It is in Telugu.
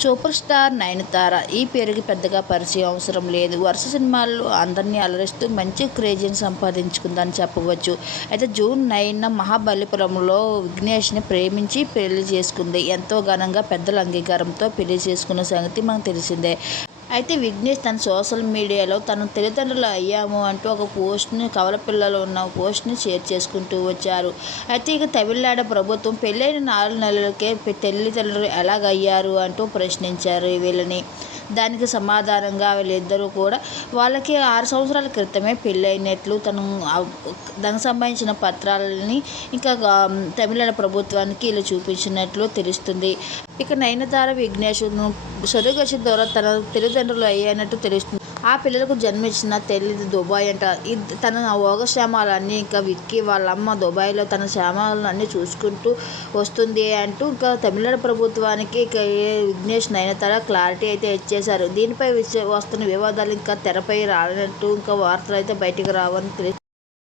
Super star Nayanthara. ఈ పేరుకి పెద్దగా పరిచయం అవసరం లేదు. వరుస సినిమాల్లో అందరినీ అలరిస్తూ మంచి క్రేజీని సంపాదించుకుందని చెప్పవచ్చు. అయితే జూన్ నైన్న మహాబలిపురంలో విఘ్నేష్ని ప్రేమించి పెళ్ళి చేసుకుంది. ఎంతో ఘనంగా పెద్దల అంగీకారంతో పెళ్ళి చేసుకున్న సంగతి మనకు తెలిసిందే. అయితే విఘ్నేష్ తన సోషల్ మీడియాలో తన తల్లిదండ్రులు అయ్యాము అంటూ ఒక పోస్ట్ని కవల పిల్లలు ఉన్న పోస్ట్ని షేర్ చేసుకుంటూ వచ్చారు. అయితే ఇక తమిళనాడు ప్రభుత్వం పెళ్ళైన నాలుగు నెలలకే తల్లిదండ్రులు ఎలాగయ్యారు అంటూ ప్రశ్నించారు వీళ్ళని. దానికి సమాధానంగా వీళ్ళిద్దరూ కూడా వాళ్ళకి ఆరు సంవత్సరాల క్రితమే పెళ్ళైనట్లు తను దానికి సంబంధించిన పత్రాలని ఇంకా తమిళనాడు ప్రభుత్వానికి వీళ్ళు చూపించినట్లు తెలుస్తుంది. ఇక నయనతార విఘ్నేష్ సొరగసి ద్వారా తన తల్లిదండ్రులు అయ్యాయినట్టు తెలుస్తుంది. ఆ పిల్లలకు జన్మించిన తల్లి దుబాయ్ అంట. తన యోగక్షేమాలన్నీ ఇంకా విక్కి వాళ్ళ అమ్మ దుబాయ్లో తన క్షేమాలన్నీ చూసుకుంటూ వస్తుంది అంటూ ఇంకా తమిళనాడు ప్రభుత్వానికి ఇక ఏ విఘ్నేష్ నయనతార క్లారిటీ అయితే ఇచ్చేశారు. దీనిపై వస్తున్న వివాదాలు ఇంకా తెరపై రానట్టు ఇంకా వార్తలు అయితే బయటికి రావని తెలి